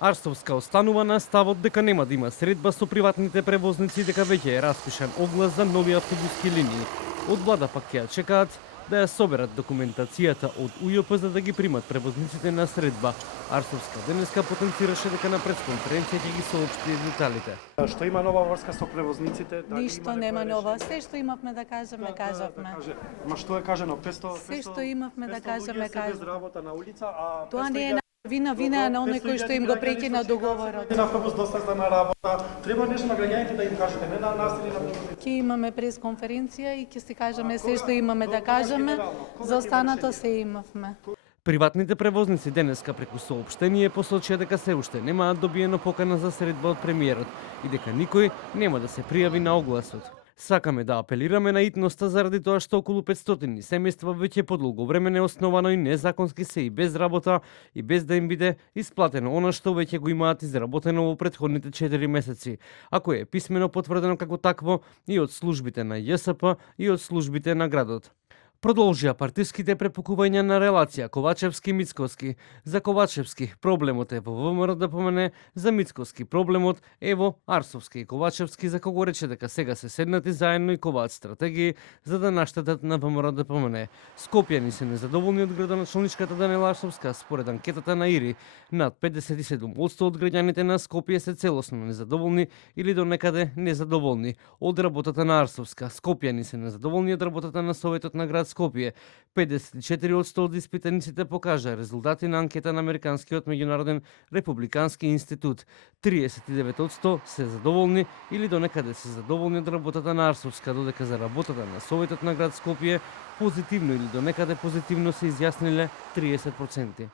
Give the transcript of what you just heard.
Арстовска останува на ставот дека нема да има средба со приватните превозници, дека веќе е распишан оглас за нови автобуски линии. Од влада пак ќе чекаат да ја соберат документацијата од УЈП за да ги примат превозниците на средба. Арстовска денеска потенцираше дека на пресконференција ќе ги соопшти деталите. Што има нова врска со превозниците? Ништо нема нова. Се што имавме да кажеме, кажавме. Ма што е кажано? 500 Се што имавме да 500 кажеме, луѓе се без кажавме. работа на улица, а Тоа не е вина е на оној кој што им го прекина договорот. На автобус достигна на работа. Треба нешто на граѓаните да им кажете, не на нас или на превозниците. Ќе имаме пресконференција и ќе си кажеме се што имаме да кажеме. За останато се имавме. Приватните превозници денеска преку соопштение посочија дека се уште немаат добиено покана за средба од премиерот и дека никој нема да се пријави на огласот. Сакаме да апелираме на итноста заради тоа што околу 500 семејства веќе подолго време неосновано и незаконски се и без работа и без да им биде исплатено она што веќе го имаат изработено во претходните 4 месеци, ако е писмено потврдено како такво и од службите на ЈСП и од службите на градот. Продолжија партиските препукувања на релација Ковачевски-Мицкоски. За Ковачевски проблемот е во ВМРО ДПМН, за Мицкоски проблемот е во Арсовски и Ковачевски, за кого рече дека сега се седнати заедно и коваат стратегии за да наштетат на ВМРО ДПМН. Скопјани се незадоволни од градоначалничката Данела Арсовска. Според анкетата на ИРИ, над 57% од граѓаните на Скопје се целосно незадоволни или до некаде незадоволни од работата на Арсовска. Скопјани се незадоволни од работата на Советот на град Скопје. 54% од испитаниците покажа резултати на анкета на Американскиот меѓународен републикански институт. 39% се задоволни или до некаде се задоволни од работата на Арсовска, додека за работата на Советот на град Скопје позитивно или до некаде позитивно се изјасниле 30%.